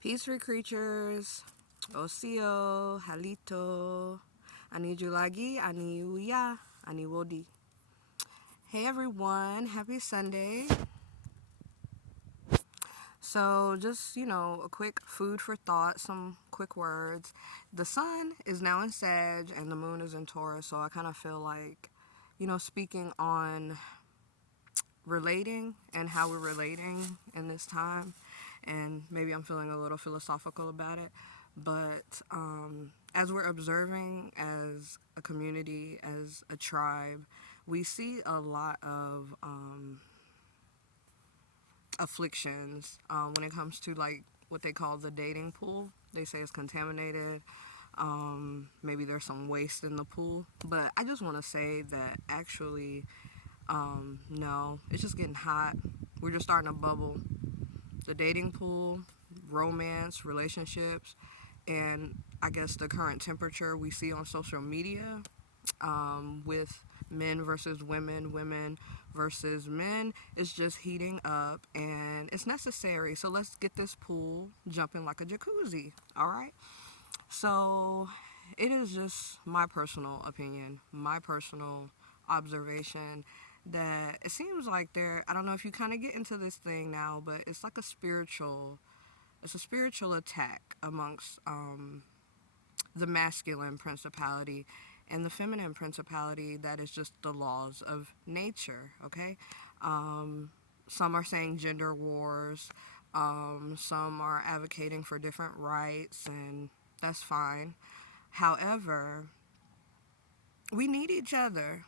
Peace free creatures. Osio, Halito, Anijulagi, Aniuya, Aniwodi. Hey everyone, happy Sunday. So, just, a quick food for thought, some quick words. The sun is now in Sag and the moon is in Taurus, so I kind of feel like, speaking on relating and how we're relating in this time. And maybe I'm feeling a little philosophical about it. But as we're observing as a community, as a tribe, we see a lot of afflictions when it comes to like what they call the dating pool. They say it's contaminated. Maybe there's some waste in the pool. But I just want to say that actually, no, it's just getting hot. We're just starting to bubble. The dating pool, romance, relationships, and I guess the current temperature we see on social media with men versus women, women versus men, is just heating up and it's necessary. So let's get this pool jumping like a jacuzzi, all right? So it is just my personal opinion, my personal observation that it seems like I don't know if you kind of get into this thing now, but it's like it's a spiritual attack amongst the masculine principality and the feminine principality that is just the laws of nature, okay? Some are saying gender wars, some are advocating for different rights, and that's fine. However, we need each other.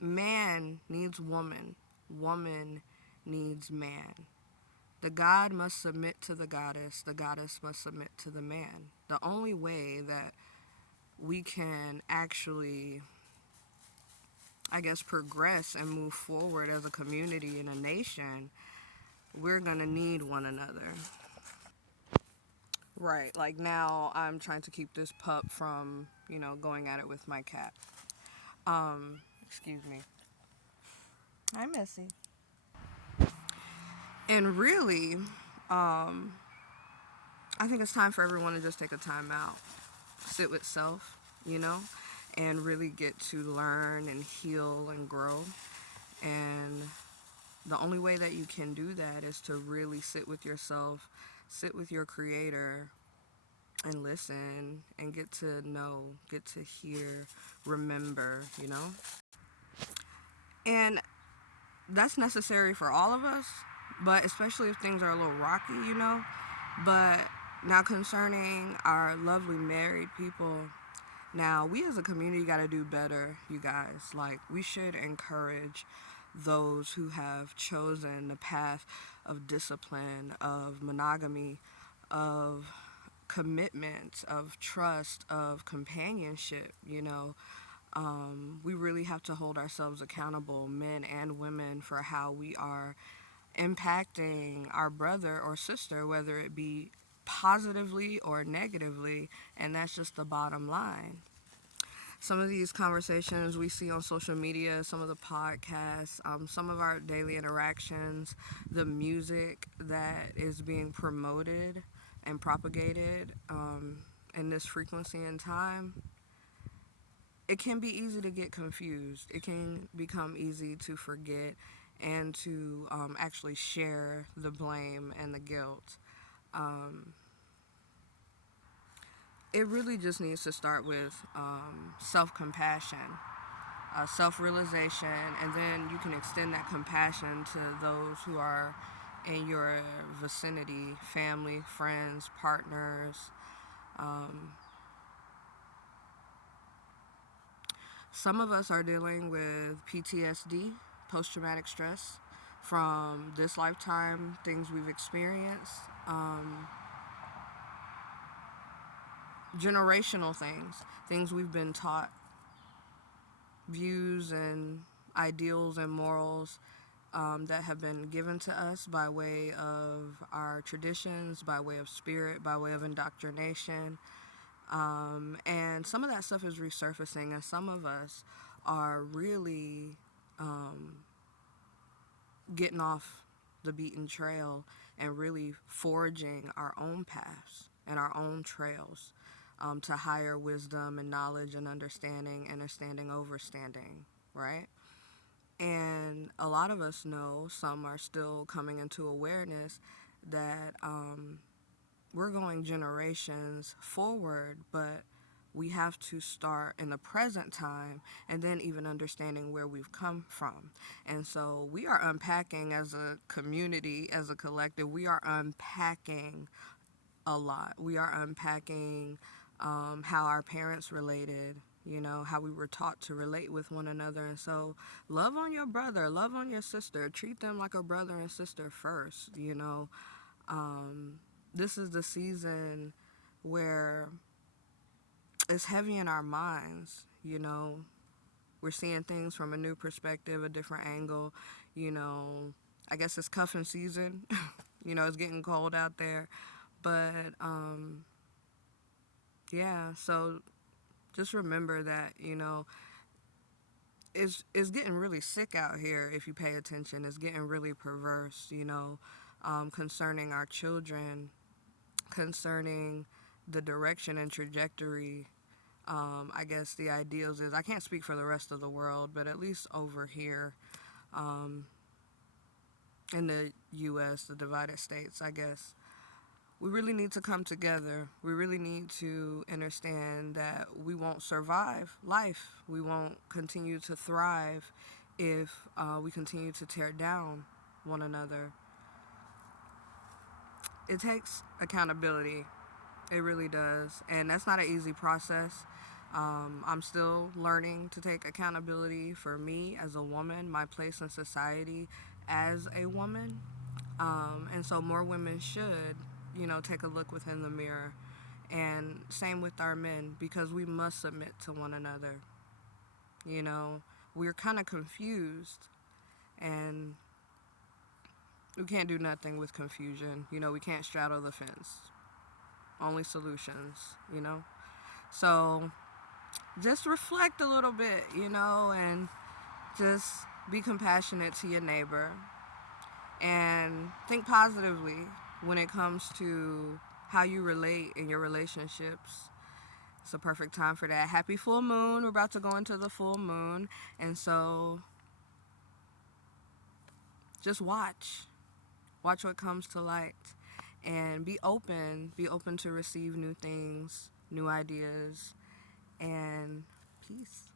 Man needs woman, woman needs man. The god must submit to the goddess must submit to the man. The only way that we can actually, I guess, progress and move forward as a community and a nation, we're gonna need one another. Right, like now I'm trying to keep this pup from, going at it with my cat. Excuse me. Hi, Missy. And really, I think it's time for everyone to just take a time out, sit with self, you know, and really get to learn and heal and grow. And the only way that you can do that is to really sit with yourself, sit with your creator, and listen and get to know, get to hear, remember, And that's necessary for all of us, but especially if things are a little rocky. But now, concerning our lovely married people, now we as a community got to do better, you guys. Like, we should encourage those who have chosen the path of discipline, of monogamy, of commitment, of trust, of companionship. We really have to hold ourselves accountable, men and women, for how we are impacting our brother or sister, whether it be positively or negatively, and that's just the bottom line. Some of these conversations we see on social media, some of the podcasts, some of our daily interactions, the music that is being promoted and propagated in this frequency and time, it can be easy to get confused. It can become easy to forget and to actually share the blame and the guilt. Um, it really just needs to start with self compassion, self realization, and then you can extend that compassion to those who are in your vicinity, family, friends, partners. Um, some of us are dealing with PTSD, post traumatic stress, from this lifetime, things we've experienced, generational things we've been taught, views and ideals and morals that have been given to us by way of our traditions, by way of spirit, by way of indoctrination. And some of that stuff is resurfacing, and some of us are really getting off. the beaten trail and really forging our own paths and our own trails to higher wisdom and knowledge and understanding overstanding, right? And a lot of us know, some are still coming into awareness, that we're going generations forward, but we have to start in the present time and then even understanding where we've come from. And so we are unpacking as a community, as a collective, we are unpacking a lot. We are unpacking how our parents related, how we were taught to relate with one another. And so love on your brother, love on your sister, treat them like a brother and sister first. This is the season where it's heavy in our minds. We're seeing things from a new perspective, a different angle. I guess it's cuffing season. It's getting cold out there. But, yeah, so just remember that, it's getting really sick out here if you pay attention. It's getting really perverse, concerning our children, concerning the direction and trajectory. I guess the ideals is, I can't speak for the rest of the world, but at least over here in the U.S., the divided states, I guess, we really need to come together. We really need to understand that we won't survive life. We won't continue to thrive if we continue to tear down one another. It takes accountability. It really does. And that's not an easy process. I'm still learning to take accountability for me as a woman, my place in society as a woman. And so more women should, take a look within the mirror. And same with our men, because we must submit to one another. We're kind of confused, and we can't do nothing with confusion. We can't straddle the fence. Only solutions. So just reflect a little bit, and just be compassionate to your neighbor and think positively when it comes to how you relate in your relationships. It's a perfect time for that. Happy full moon. We're about to go into the full moon. And so just watch what comes to light, and be open to receive new things, new ideas, and peace.